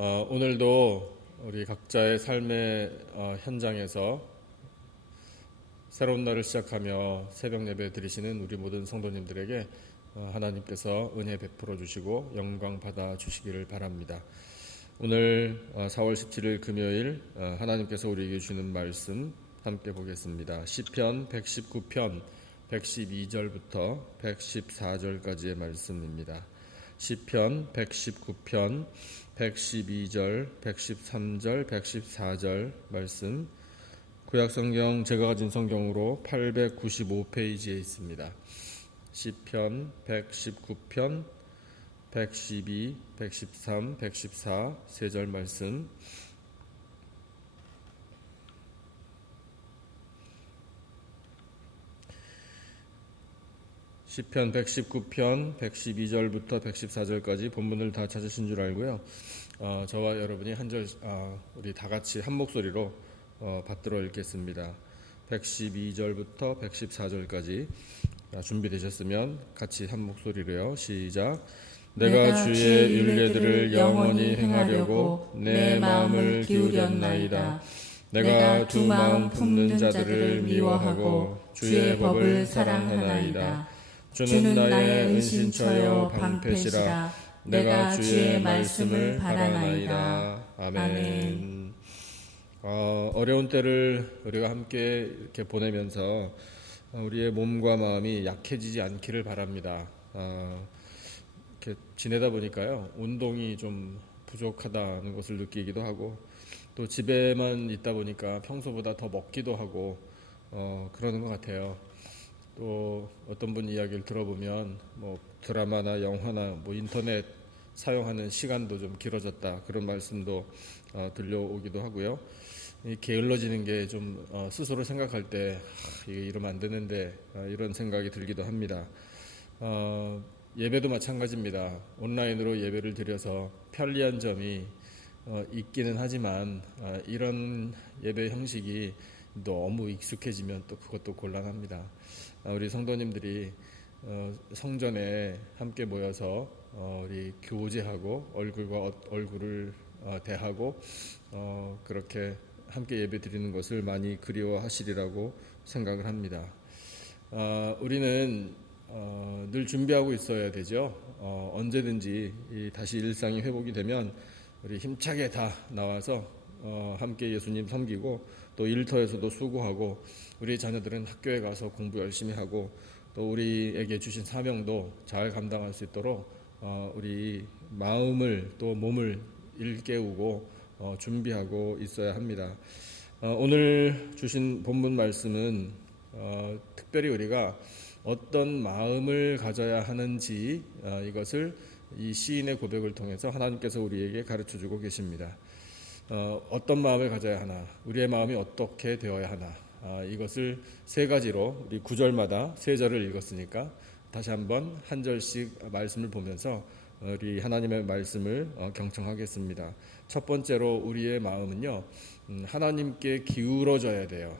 오늘도 우리 각자의 삶의 현장에서 새로운 날을 시작하며 새벽 예배 드리시는 우리 모든 성도님들에게 하나님께서 은혜 베풀어 주시고 영광 받아 주시기를 바랍니다. 오늘 4월 17일 금요일 하나님께서 우리에게 주시는 말씀 함께 보겠습니다. 시편 119편 112절부터 114절까지의 말씀입니다. 시편 119편 112절, 113절, 114절 말씀, 구약성경 제가 가진 성경으로 895페이지에 있습니다. 시편 119편 112, 113, 114 세 절 말씀. 시편 119편 112절부터 114절까지 본문을 다 찾으신 줄 알고요. 저와 여러분이 한 절 우리 다 같이 한 목소리로 받들어 읽겠습니다. 112절부터 114절까지 준비되셨으면 같이 한 목소리로요. 시작. 내가 주의 율례들을 영원히 행하려고 내 마음을 기울였나이다. 내가 두 마음 품는 자들을 미워하고 주의 법을 사랑하나이다. 주는 나의 은신처요 방패시라. 내가 주의 말씀을 바라나이다. 아멘. 어려운 때를 우리가 함께 이렇게 보내면서 우리의 몸과 마음이 약해지지 않기를 바랍니다. 이렇게 지내다 보니까요, 운동이 좀 부족하다는 것을 느끼기도 하고, 또 집에만 있다 보니까 평소보다 더 먹기도 하고 그러는 것 같아요. 또 어떤 분 이야기를 들어보면 뭐 드라마나 영화나 뭐 인터넷 사용하는 시간도 좀 길어졌다, 그런 말씀도 들려오기도 하고요. 게을러지는 게 좀 스스로 생각할 때 이게 이러면 안 되는데 이런 생각이 들기도 합니다. 예배도 마찬가지입니다. 온라인으로 예배를 드려서 편리한 점이 있기는 하지만 이런 예배 형식이 너무 익숙해지면 또 그것도 곤란합니다. 우리 성도님들이 성전에 함께 모여서 우리 교제하고 얼굴과 얼굴을 대하고 그렇게 함께 예배 드리는 것을 많이 그리워하시리라고 생각을 합니다. 우리는 늘 준비하고 있어야 되죠. 언제든지 다시 일상이 회복이 되면 우리 힘차게 다 나와서 함께 예수님 섬기고, 또 일터에서도 수고하고, 우리 자녀들은 학교에 가서 공부 열심히 하고, 또 우리에게 주신 사명도 잘 감당할 수 있도록 우리 마음을 또 몸을 일깨우고 준비하고 있어야 합니다. 오늘 주신 본문 말씀은 특별히 우리가 어떤 마음을 가져야 하는지 이것을 이 시인의 고백을 통해서 하나님께서 우리에게 가르쳐주고 계십니다. 어떤 마음을 가져야 하나, 우리의 마음이 어떻게 되어야 하나, 이것을 세 가지로 우리 구절마다 세 절을 읽었으니까 다시 한번 한 절씩 말씀을 보면서 우리 하나님의 말씀을 경청하겠습니다. 첫 번째로 우리의 마음은요, 하나님께 기울어져야 돼요.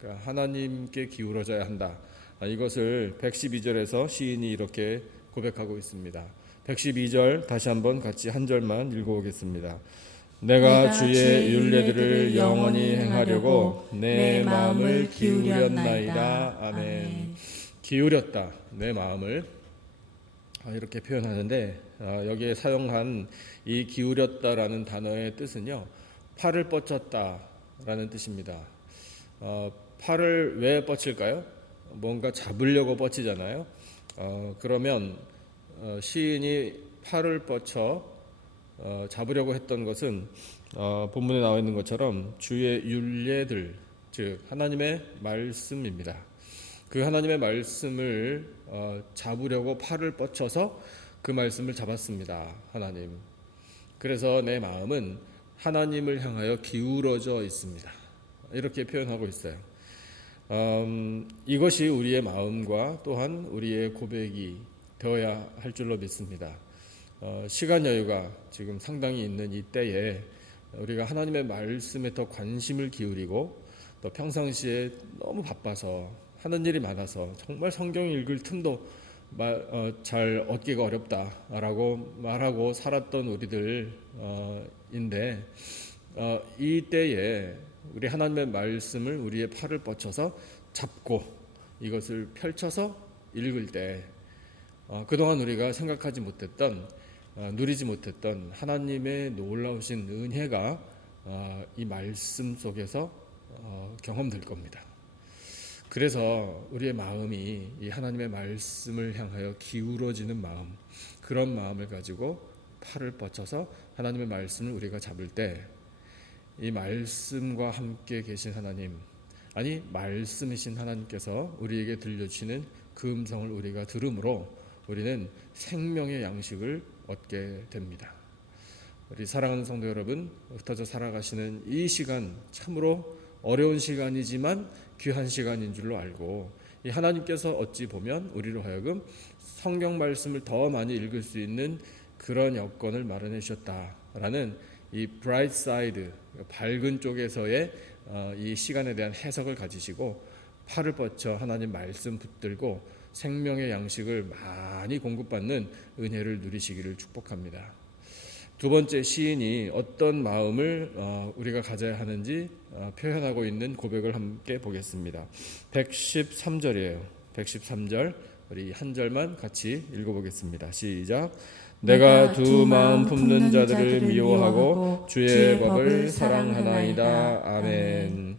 그러니까 하나님께 기울어져야 한다. 이것을 112절에서 시인이 이렇게 고백하고 있습니다. 112절 다시 한번 같이 한 절만 읽어보겠습니다. 내가 주의 율례들을 영원히 행하려고 내 마음을 기울였나이다. 아멘. 기울였다, 내 마음을, 이렇게 표현하는데 여기에 사용한 이 기울였다라는 단어의 뜻은요, 팔을 뻗쳤다라는 뜻입니다. 팔을 왜 뻗칠까요? 뭔가 잡으려고 뻗치잖아요. 그러면 시인이 팔을 뻗쳐 잡으려고 했던 것은 본문에 나와 있는 것처럼 주의 율례들, 즉 하나님의 말씀입니다. 그 하나님의 말씀을 잡으려고 팔을 뻗쳐서 그 말씀을 잡았습니다. 하나님. 그래서 내 마음은 하나님을 향하여 기울어져 있습니다. 이렇게 표현하고 있어요. 이것이 우리의 마음과 또한 우리의 고백이 되어야 할 줄로 믿습니다. 시간 여유가 지금 상당히 있는 이 때에 우리가 하나님의 말씀에 더 관심을 기울이고, 또 평상시에 너무 바빠서 하는 일이 많아서 정말 성경 읽을 틈도 잘 얻기가 어렵다라고 말하고 살았던 우리들인데 이때에 우리 하나님의 말씀을 우리의 팔을 뻗쳐서 잡고 이것을 펼쳐서 읽을 때 그동안 우리가 생각하지 못했던 누리지 못했던 하나님의 놀라우신 은혜가 이 말씀 속에서 경험될 겁니다. 그래서 우리의 마음이 이 하나님의 말씀을 향하여 기울어지는 마음, 그런 마음을 가지고 팔을 뻗쳐서 하나님의 말씀을 우리가 잡을 때 이 말씀과 함께 계신 하나님, 아니 말씀이신 하나님께서 우리에게 들려주시는 그 음성을 우리가 들음으로 우리는 생명의 양식을 얻게 됩니다. 우리 사랑하는 성도 여러분, 흩어져 살아가시는 이 시간 참으로 어려운 시간이지만 귀한 시간인 줄로 알고 이 하나님께서 어찌 보면 우리로 하여금 성경 말씀을 더 많이 읽을 수 있는 그런 여건을 마련해 주셨다라는 이 bright side, 밝은 쪽에서의 이 시간에 대한 해석을 가지시고 팔을 뻗쳐 하나님 말씀 붙들고 생명의 양식을 많이 공급받는 은혜를 누리시기를 축복합니다. 두 번째, 시인이 어떤 마음을 우리가 가져야 하는지 표현하고 있는 고백을 함께 보겠습니다. 113절이에요. 113절 우리 한 절만 같이 읽어보겠습니다. 시작. 내가 두 마음 품는 자들을 미워하고 주의 법을 사랑하나이다. 아멘.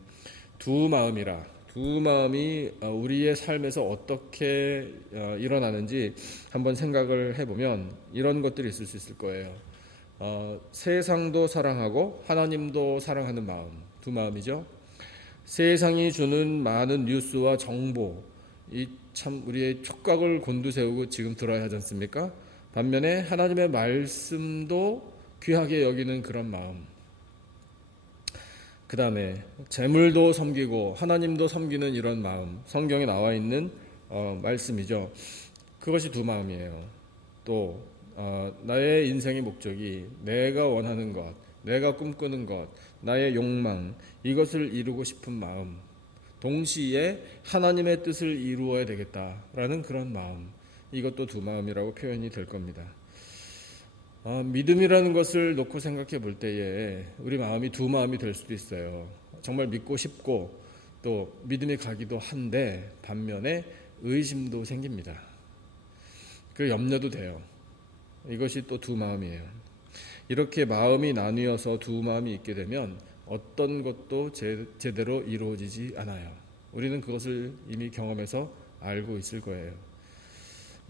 두 마음이라. 두 마음이 우리의 삶에서 어떻게 일어나는지 한번 생각을 해보면 이런 것들이 있을 수 있을 거예요. 세상도 사랑하고 하나님도 사랑하는 마음, 두 마음이죠. 세상이 주는 많은 뉴스와 정보, 이 참 우리의 촉각을 곤두세우고 지금 들어야 하지 않습니까? 반면에 하나님의 말씀도 귀하게 여기는 그런 마음. 그 다음에 재물도 섬기고 하나님도 섬기는 이런 마음, 성경에 나와 있는 말씀이죠. 그것이 두 마음이에요. 또 나의 인생의 목적이 내가 원하는 것, 내가 꿈꾸는 것, 나의 욕망, 이것을 이루고 싶은 마음, 동시에 하나님의 뜻을 이루어야 되겠다라는 그런 마음, 이것도 두 마음이라고 표현이 될 겁니다. 믿음이라는 것을 놓고 생각해 볼 때에 우리 마음이 두 마음이 될 수도 있어요. 정말 믿고 싶고 또 믿음이 가기도 한데 반면에 의심도 생깁니다. 그 염려도 돼요. 이것이 또 두 마음이에요. 이렇게 마음이 나뉘어서 두 마음이 있게 되면 어떤 것도 제대로 이루어지지 않아요. 우리는 그것을 이미 경험해서 알고 있을 거예요.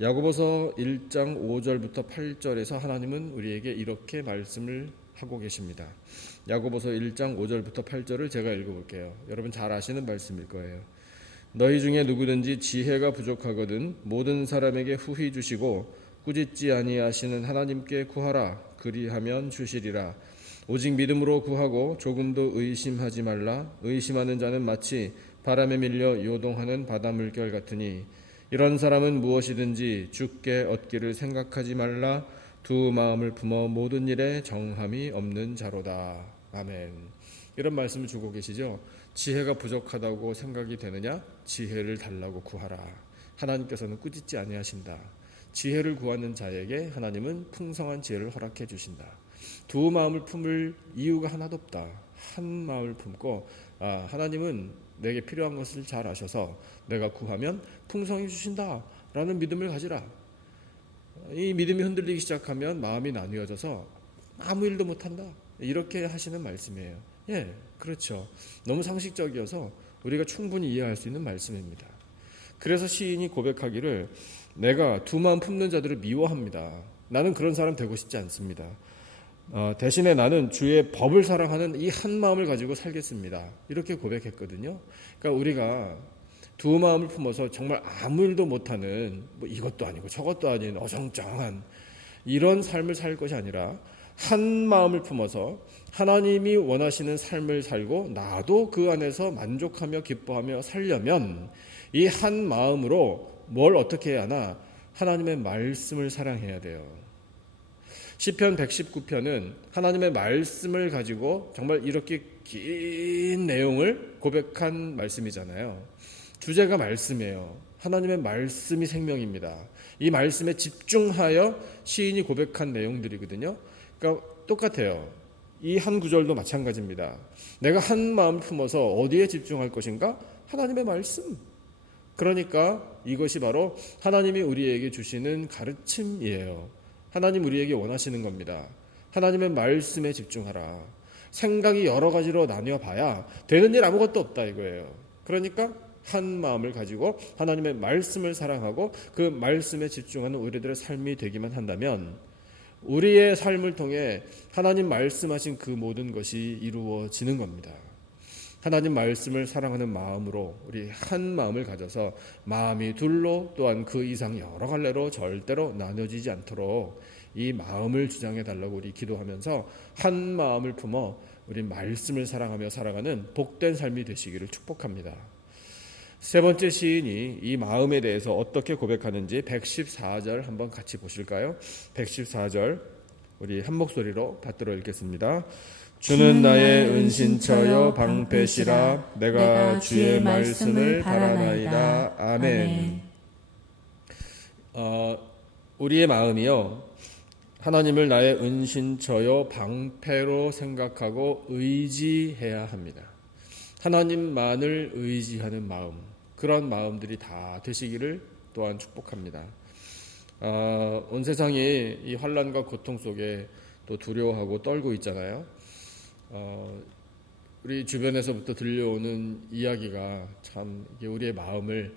야고보서 1장 5절부터 8절에서 하나님은 우리에게 이렇게 말씀을 하고 계십니다. 야고보서 1장 5절부터 8절을 제가 읽어볼게요. 여러분 잘 아시는 말씀일 거예요. 너희 중에 누구든지 지혜가 부족하거든 모든 사람에게 후히 주시고 꾸짖지 아니하시는 하나님께 구하라. 그리하면 주시리라. 오직 믿음으로 구하고 조금도 의심하지 말라. 의심하는 자는 마치 바람에 밀려 요동하는 바닷물결 같으니 이런 사람은 무엇이든지 주께 얻기를 생각하지 말라. 두 마음을 품어 모든 일에 정함이 없는 자로다. 아멘. 이런 말씀을 주고 계시죠. 지혜가 부족하다고 생각이 되느냐? 지혜를 달라고 구하라. 하나님께서는 꾸짖지 아니하신다. 지혜를 구하는 자에게 하나님은 풍성한 지혜를 허락해 주신다. 두 마음을 품을 이유가 하나도 없다. 한 마음을 품고 하나님은 내게 필요한 것을 잘 아셔서 내가 구하면 풍성히 주신다라는 믿음을 가지라. 이 믿음이 흔들리기 시작하면 마음이 나뉘어져서 아무 일도 못한다. 이렇게 하시는 말씀이에요. 예, 그렇죠. 너무 상식적이어서 우리가 충분히 이해할 수 있는 말씀입니다. 그래서 시인이 고백하기를 내가 두 마음 품는 자들을 미워합니다. 나는 그런 사람 되고 싶지 않습니다. 대신에 나는 주의 법을 사랑하는 이 한 마음을 가지고 살겠습니다. 이렇게 고백했거든요. 그러니까 우리가 두 마음을 품어서 정말 아무 일도 못하는 뭐 이것도 아니고 저것도 아닌 어정쩡한 이런 삶을 살 것이 아니라 한 마음을 품어서 하나님이 원하시는 삶을 살고 나도 그 안에서 만족하며 기뻐하며 살려면 이 한 마음으로 뭘 어떻게 해야 하나? 하나님의 말씀을 사랑해야 돼요. 시편 119편은 하나님의 말씀을 가지고 정말 이렇게 긴 내용을 고백한 말씀이잖아요. 주제가 말씀이에요. 하나님의 말씀이 생명입니다. 이 말씀에 집중하여 시인이 고백한 내용들이거든요. 그러니까 똑같아요. 이 한 구절도 마찬가지입니다. 내가 한 마음 품어서 어디에 집중할 것인가? 하나님의 말씀. 그러니까 이것이 바로 하나님이 우리에게 주시는 가르침이에요. 하나님 우리에게 원하시는 겁니다. 하나님의 말씀에 집중하라. 생각이 여러 가지로 나뉘어 봐야 되는 일 아무것도 없다 이거예요. 그러니까 한 마음을 가지고 하나님의 말씀을 사랑하고 그 말씀에 집중하는 우리들의 삶이 되기만 한다면 우리의 삶을 통해 하나님 말씀하신 그 모든 것이 이루어지는 겁니다. 하나님 말씀을 사랑하는 마음으로 우리 한 마음을 가져서 마음이 둘로 또한 그 이상 여러 갈래로 절대로 나눠지지 않도록 이 마음을 주장해 달라고 우리 기도하면서 한 마음을 품어 우리 말씀을 사랑하며 살아가는 복된 삶이 되시기를 축복합니다. 세 번째 시인이 이 마음에 대해서 어떻게 고백하는지 114절 한번 같이 보실까요? 114절 우리 한 목소리로 받들어 읽겠습니다. 주는 나의 은신처여 방패시라 내가 주의 말씀을 바라나이다. 아멘. 우리의 마음이요 하나님을 나의 은신처여 방패로 생각하고 의지해야 합니다. 하나님만을 의지하는 마음, 그런 마음들이 다 되시기를 또한 축복합니다. 온 세상이 이 환난과 고통 속에 또 두려워하고 떨고 있잖아요. 우리 주변에서부터 들려오는 이야기가 참 우리의 마음을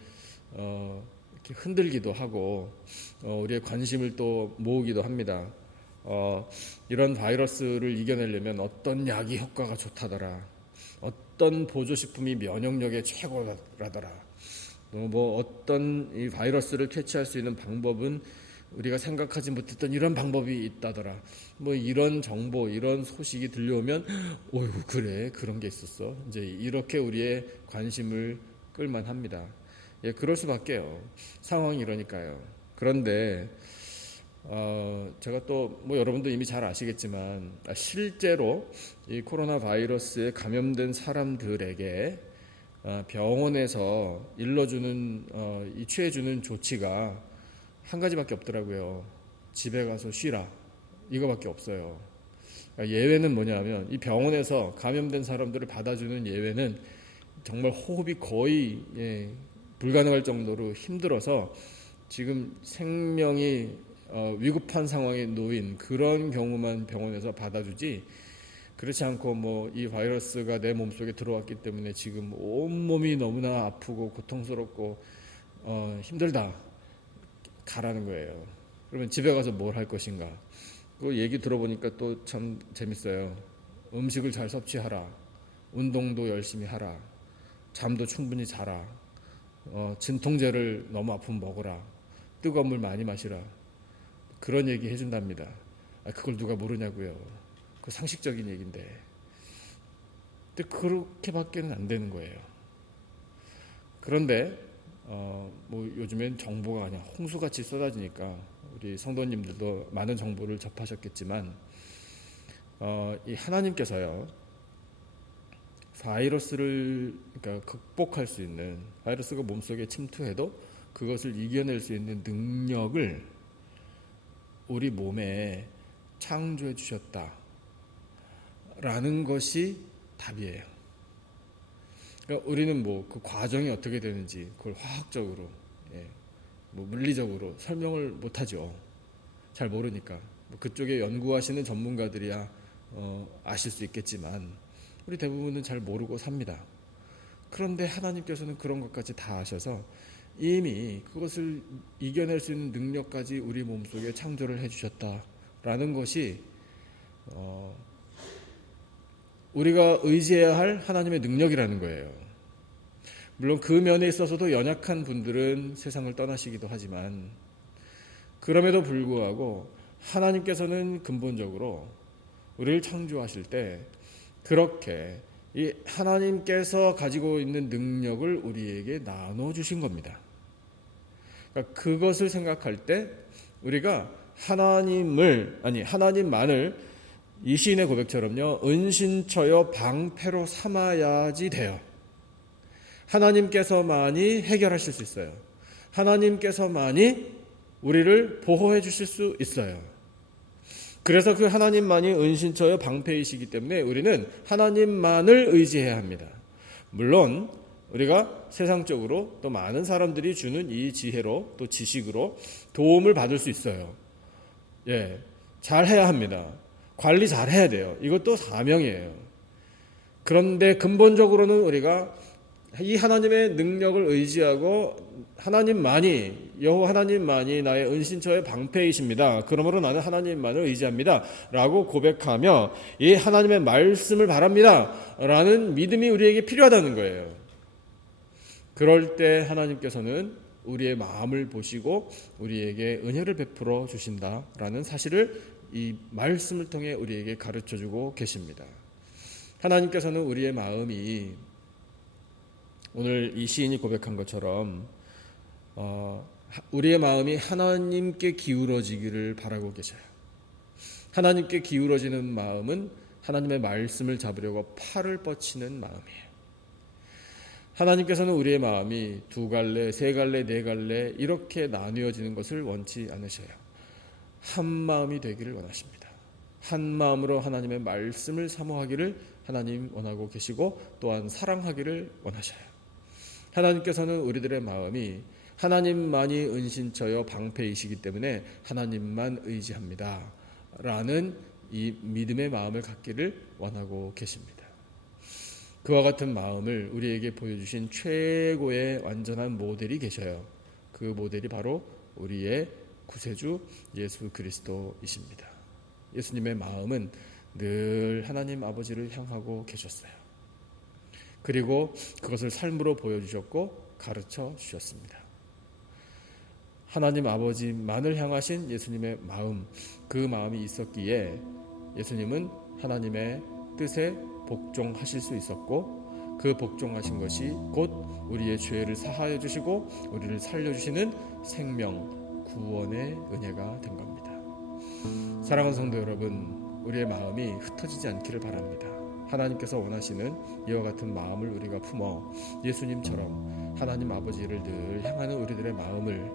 이렇게 흔들기도 하고 우리의 관심을 또 모으기도 합니다. 이런 바이러스를 이겨내려면 어떤 약이 효과가 좋다더라, 어떤 보조식품이 면역력에 최고라더라, 뭐 어떤 이 바이러스를 퇴치할 수 있는 방법은 우리가 생각하지 못했던 이런 방법이 있다더라, 뭐 이런 정보, 이런 소식이 들려오면 어휴 그래 그런 게 있었어, 이제 이렇게 우리의 관심을 끌만합니다. 예, 그럴 수밖에요. 상황이 이러니까요. 그런데 제가 또 뭐 여러분도 이미 잘 아시겠지만 실제로 이 코로나 바이러스에 감염된 사람들에게 병원에서 취해주는 조치가 한 가지밖에 없더라고요. 집에 가서 쉬라, 이거밖에 없어요. 예외는 뭐냐면 이 병원에서 감염된 사람들을 받아주는 예외는 정말 호흡이 거의 불가능할 정도로 힘들어서 지금 생명이 위급한 상황에 놓인 그런 경우만 병원에서 받아주지, 그렇지 않고 뭐 이 바이러스가 내 몸속에 들어왔기 때문에 지금 온몸이 너무나 아프고 고통스럽고 힘들다, 가라는 거예요. 그러면 집에 가서 뭘 할 것인가? 그 얘기 들어보니까 또 참 재밌어요. 음식을 잘 섭취하라, 운동도 열심히 하라, 잠도 충분히 자라, 진통제를 너무 아프면 먹어라, 뜨거운 물 많이 마시라, 그런 얘기 해준답니다. 그걸 누가 모르냐고요. 그 상식적인 얘기인데. 근데 그렇게밖에는 안 되는 거예요. 그런데 뭐 요즘엔 정보가 그냥 홍수같이 쏟아지니까 우리 성도님들도 많은 정보를 접하셨겠지만 이 하나님께서요 바이러스를 그러니까 극복할 수 있는, 바이러스가 몸속에 침투해도 그것을 이겨낼 수 있는 능력을 우리 몸에 창조해 주셨다라는 것이 답이에요. 그러니까 우리는 뭐 그 과정이 어떻게 되는지 그걸 화학적으로, 뭐 물리적으로 설명을 못하죠. 잘 모르니까. 뭐 그쪽에 연구하시는 전문가들이야 아실 수 있겠지만 우리 대부분은 잘 모르고 삽니다. 그런데 하나님께서는 그런 것까지 다 아셔서 이미 그것을 이겨낼 수 있는 능력까지 우리 몸속에 창조를 해주셨다라는 것이 우리가 의지해야 할 하나님의 능력이라는 거예요. 물론 그 면에 있어서도 연약한 분들은 세상을 떠나시기도 하지만 그럼에도 불구하고 하나님께서는 근본적으로 우리를 창조하실 때 그렇게 이 하나님께서 가지고 있는 능력을 우리에게 나눠주신 겁니다. 그러니까 그것을 생각할 때 우리가 하나님만을 이 시인의 고백처럼요 은신처여 방패로 삼아야지 돼요. 하나님께서만이 해결하실 수 있어요. 하나님께서만이 우리를 보호해 주실 수 있어요. 그래서 그 하나님만이 은신처의 방패이시기 때문에 우리는 하나님만을 의지해야 합니다. 물론 우리가 세상적으로 또 많은 사람들이 주는 이 지혜로 또 지식으로 도움을 받을 수 있어요. 잘 해야 합니다. 관리 잘 해야 돼요. 이것도 사명이에요. 그런데 근본적으로는 우리가 이 하나님의 능력을 의지하고 여호와 하나님만이 나의 은신처의 방패이십니다. 그러므로 나는 하나님만을 의지합니다. 라고 고백하며 이 하나님의 말씀을 바랍니다. 라는 믿음이 우리에게 필요하다는 거예요. 그럴 때 하나님께서는 우리의 마음을 보시고 우리에게 은혜를 베풀어 주신다라는 사실을 이 말씀을 통해 우리에게 가르쳐주고 계십니다. 하나님께서는 우리의 마음이 오늘 이 시인이 고백한 것처럼 우리의 마음이 하나님께 기울어지기를 바라고 계셔요. 하나님께 기울어지는 마음은 하나님의 말씀을 잡으려고 팔을 뻗치는 마음이에요. 하나님께서는 우리의 마음이 2갈래, 3갈래, 4갈래 이렇게 나뉘어지는 것을 원치 않으셔요. 한 마음이 되기를 원하십니다. 한 마음으로 하나님의 말씀을 사모하기를 하나님 원하고 계시고 또한 사랑하기를 원하셔요. 하나님께서는 우리들의 마음이 하나님만이 은신처여 방패이시기 때문에 하나님만 의지합니다. 라는 이 믿음의 마음을 갖기를 원하고 계십니다. 그와 같은 마음을 우리에게 보여주신 최고의 완전한 모델이 계셔요. 그 모델이 바로 우리의 구세주 예수 그리스도이십니다. 예수님의 마음은 늘 하나님 아버지를 향하고 계셨어요. 그리고 그것을 삶으로 보여주셨고 가르쳐 주셨습니다. 하나님 아버지만을 향하신 예수님의 마음, 그 마음이 있었기에 예수님은 하나님의 뜻에 복종하실 수 있었고 그 복종하신 것이 곧 우리의 죄를 사하여 주시고 우리를 살려주시는 생명, 구원의 은혜가 된 겁니다. 사랑하는 성도 여러분, 우리의 마음이 흩어지지 않기를 바랍니다. 하나님께서 원하시는 이와 같은 마음을 우리가 품어 예수님처럼 하나님 아버지를 늘 향하는 우리들의 마음을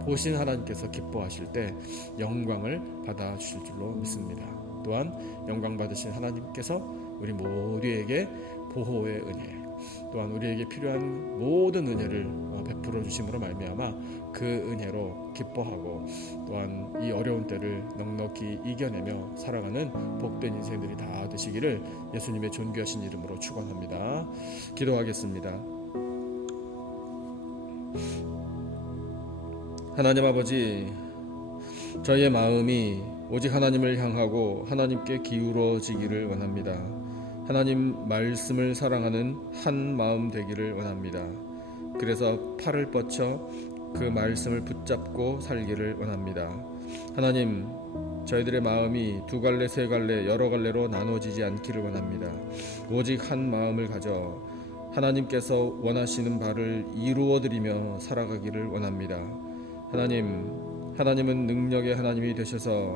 보신 하나님께서 기뻐하실 때 영광을 받아주실 줄로 믿습니다. 또한 영광 받으신 하나님께서 우리 모두에게 보호의 은혜, 또한 우리에게 필요한 모든 은혜를 베풀어 주심으로 말미암아 그 은혜로 기뻐하고 또한 이 어려운 때를 넉넉히 이겨내며 살아가는 복된 인생들이 다 되시기를 예수님의 존귀하신 이름으로 축원합니다. 기도하겠습니다. 하나님 아버지, 저희의 마음이 오직 하나님을 향하고 하나님께 기울어지기를 원합니다. 하나님 말씀을 사랑하는 한 마음 되기를 원합니다. 그래서 팔을 뻗쳐 그 말씀을 붙잡고 살기를 원합니다. 하나님, 저희들의 마음이 2갈래, 3갈래, 여러 갈래로 나눠지지 않기를 원합니다. 오직 한 마음을 가져 하나님께서 원하시는 바를 이루어드리며 살아가기를 원합니다. 하나님은 능력의 하나님이 되셔서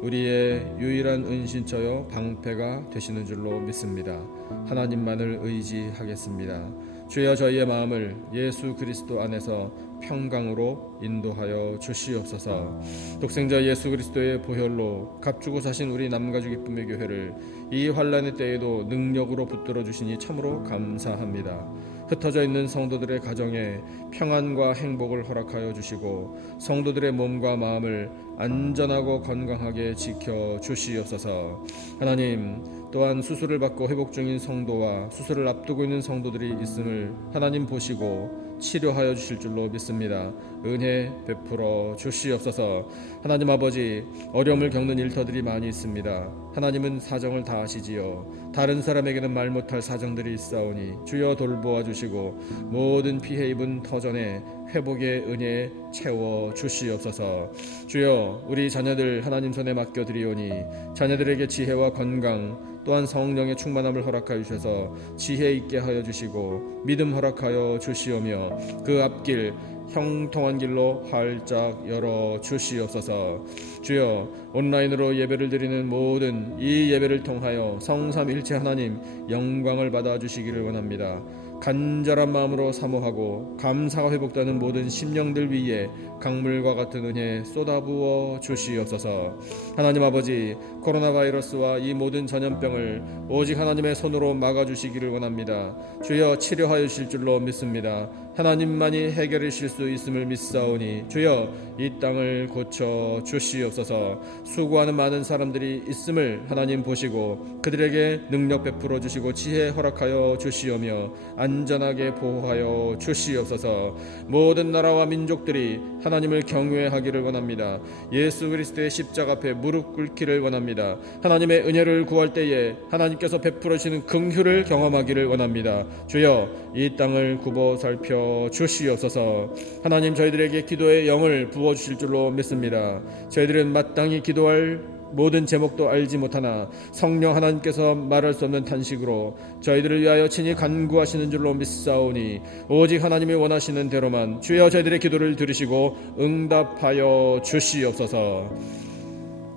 우리의 유일한 은신처요 방패가 되시는 줄로 믿습니다. 하나님만을 의지하겠습니다. 주여, 저희의 마음을 예수 그리스도 안에서 평강으로 인도하여 주시옵소서. 독생자 예수 그리스도의 보혈로 값주고 사신 우리 남가주 기쁨의 교회를 이 환난의 때에도 능력으로 붙들어 주시니 참으로 감사합니다. 흩어져 있는 성도들의 가정에 평안과 행복을 허락하여 주시고 성도들의 몸과 마음을 안전하고 건강하게 지켜 주시옵소서. 하나님, 또한 수술을 받고 회복 중인 성도와 수술을 앞두고 있는 성도들이 있음을 하나님 보시고 치료하여 주실 줄로 믿습니다. 은혜 베풀어 주시옵소서. 하나님 아버지, 어려움을 겪는 일터들이 많이 있습니다. 하나님은 사정을 다 아시지요. 다른 사람에게는 말 못할 사정들이 있사오니 주여 돌보아 주시고 모든 피해 입은 터전에 회복의 은혜 채워 주시옵소서. 주여, 우리 자녀들 하나님 손에 맡겨드리오니 자녀들에게 지혜와 건강 또한 성령의 충만함을 허락하여 주셔서 지혜 있게 하여 주시고 믿음 허락하여 주시오며 그 앞길 형통한 길로 활짝 열어 주시옵소서. 주여, 온라인으로 예배를 드리는 모든 이 예배를 통하여 성삼일체 하나님 영광을 받아 주시기를 원합니다. 간절한 마음으로 사모하고 감사가 회복되는 모든 심령들 위에 강물과 같은 은혜 쏟아부어 주시옵소서. 하나님 아버지, 코로나 바이러스와 이 모든 전염병을 오직 하나님의 손으로 막아주시기를 원합니다. 주여 치료하여 주실 줄로 믿습니다. 하나님만이 해결해 주실 수 있음을 믿사오니 주여 이 땅을 고쳐 주시옵소서. 수고하는 많은 사람들이 있음을 하나님 보시고 그들에게 능력 베풀어 주시고 지혜 허락하여 주시오며 안전하게 보호하여 주시옵소서. 모든 나라와 민족들이 하나님을 경외하기를 원합니다. 예수 그리스도의 십자가 앞에 무릎 꿇기를 원합니다. 하나님의 은혜를 구할 때에 하나님께서 베풀어 주시는 긍휼을 경험하기를 원합니다. 주여 이 땅을 굽어 살펴 주시옵소서. 하나님, 저희들에게 기도의 영을 부어주실 줄로 믿습니다. 저희들은 마땅히 기도할 모든 제목도 알지 못하나 성령 하나님께서 말할 수 없는 탄식으로 저희들을 위하여 친히 간구하시는 줄로 믿사오니 오직 하나님이 원하시는 대로만 주여 저희들의 기도를 들으시고 응답하여 주시옵소서.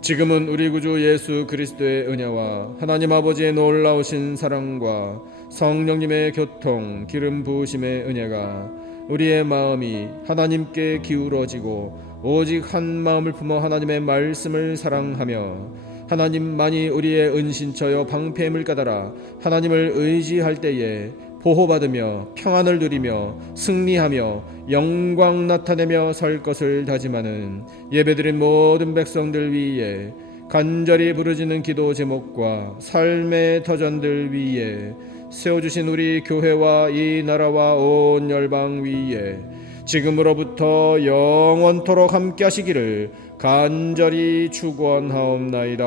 지금은 우리 구주 예수 그리스도의 은혜와 하나님 아버지의 놀라우신 사랑과 성령님의 교통 기름 부으심의 은혜가 우리의 마음이 하나님께 기울어지고 오직 한 마음을 품어 하나님의 말씀을 사랑하며 하나님만이 우리의 은신처여 방패임을 깨달아 하나님을 의지할 때에 보호받으며 평안을 누리며 승리하며 영광 나타내며 살 것을 다짐하는 예배드린 모든 백성들 위에 간절히 부르짖는 기도 제목과 삶의 터전들 위에 세워주신 우리 교회와 이 나라와 온 열방 위에 지금으로부터 영원토록 함께 하시기를 간절히 축원하옵나이다.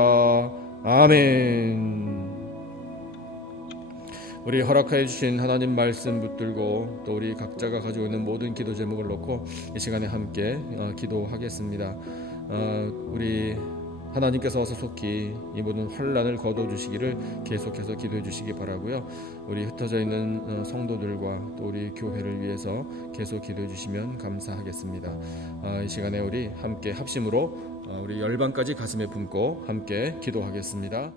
아멘. 우리 허락하여 주신 하나님 말씀 붙들고 또 우리 각자가 가지고 있는 모든 기도 제목을 놓고 이 시간에 함께 기도하겠습니다. 우리 하나님께서 어서 속히 이 모든 환난을 거둬주시기를 계속해서 기도해 주시기 바라고요. 우리 흩어져 있는 성도들과 또 우리 교회를 위해서 계속 기도해 주시면 감사하겠습니다. 이 시간에 우리 함께 합심으로 우리 열방까지 가슴에 품고 함께 기도하겠습니다.